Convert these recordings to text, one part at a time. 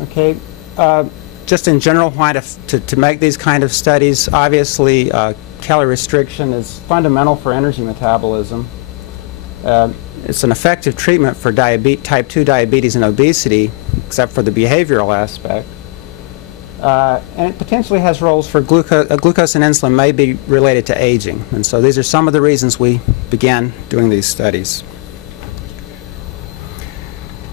Okay, just in general, why to make these kind of studies? Obviously, calorie restriction is fundamental for energy metabolism. It's an effective treatment for type 2 diabetes and obesity, except for the behavioral aspect. And it potentially has roles for glucose and insulin may be related to aging. And so these are some of the reasons we began doing these studies.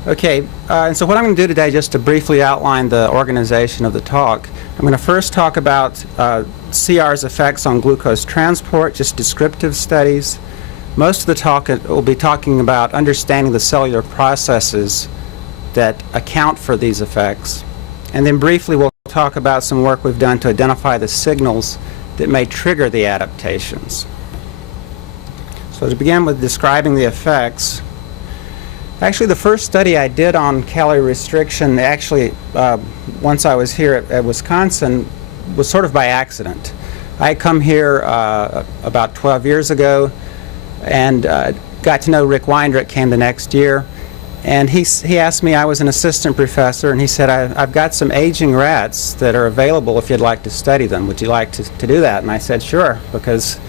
Okay, and so what I'm going to do today, just to briefly outline the organization of the talk, I'm going to first talk about CR's effects on glucose transport, just descriptive studies. Most of the talk will be talking about understanding the cellular processes that account for these effects. And then briefly we'll talk about some work we've done to identify the signals that may trigger the adaptations. So to begin with describing the effects, actually the first study I did on calorie restriction, once I was here at Wisconsin, was sort of by accident. I had come here about 12 years ago and got to know Rick Weindrich, came the next year. And he asked me, I was an assistant professor, and he said, I've got some aging rats that are available if you'd like to study them. Would you like to do that? And I said, sure, because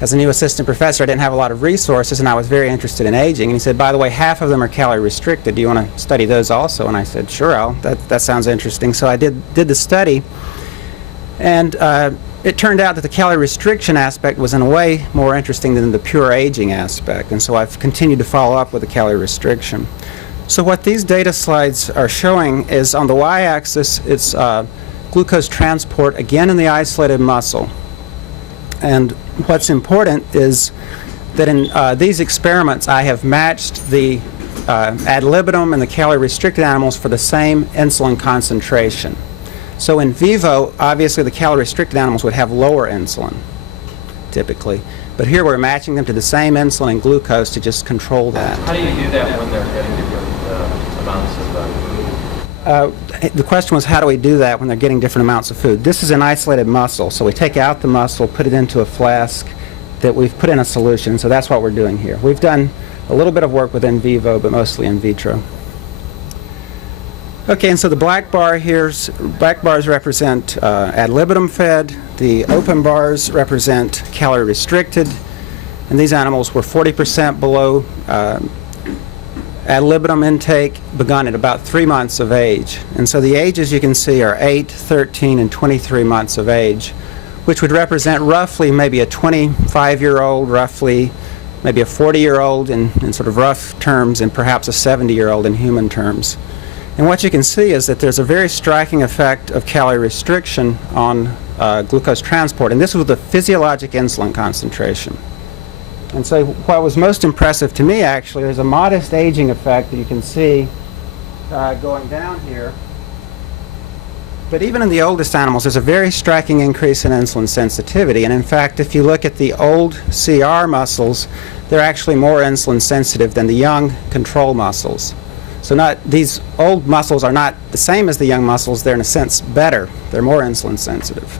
as a new assistant professor, I didn't have a lot of resources, and I was very interested in aging. And he said, by the way, half of them are calorie restricted. Do you want to study those also? And I said, sure, that sounds interesting. So I did the study, and it turned out that the calorie restriction aspect was in a way more interesting than the pure aging aspect, and so I've continued to follow up with the calorie restriction. So what these data slides are showing is on the y-axis it's glucose transport, again in the isolated muscle. And what's important is that in these experiments I have matched the ad libitum and the calorie restricted animals for the same insulin concentration. So in vivo, obviously the calorie-restricted animals would have lower insulin, typically. But here we're matching them to the same insulin and glucose to just control that. How do you do that when they're getting different amounts of food? The question was, how do we do that when they're getting different amounts of food? This is an isolated muscle, so we take out the muscle, put it into a flask that we've put in a solution, so that's what we're doing here. We've done a little bit of work with in vivo, but mostly in vitro. Okay, and so the black bars represent ad libitum fed, the open bars represent calorie restricted, and these animals were 40% below ad libitum intake, begun at about 3 months of age. And so the ages you can see are 8, 13, and 23 months of age, which would represent roughly maybe a 25-year-old, roughly maybe a 40-year-old in sort of rough terms, and perhaps a 70-year-old in human terms. And what you can see is that there's a very striking effect of calorie restriction on glucose transport, and this was the physiologic insulin concentration. And so what was most impressive to me, actually, there's a modest aging effect that you can see going down here. But even in the oldest animals, there's a very striking increase in insulin sensitivity. And in fact, if you look at the old CR muscles, they're actually more insulin sensitive than the young control muscles. So these old muscles are not the same as the young muscles. They're in a sense better. They're more insulin sensitive.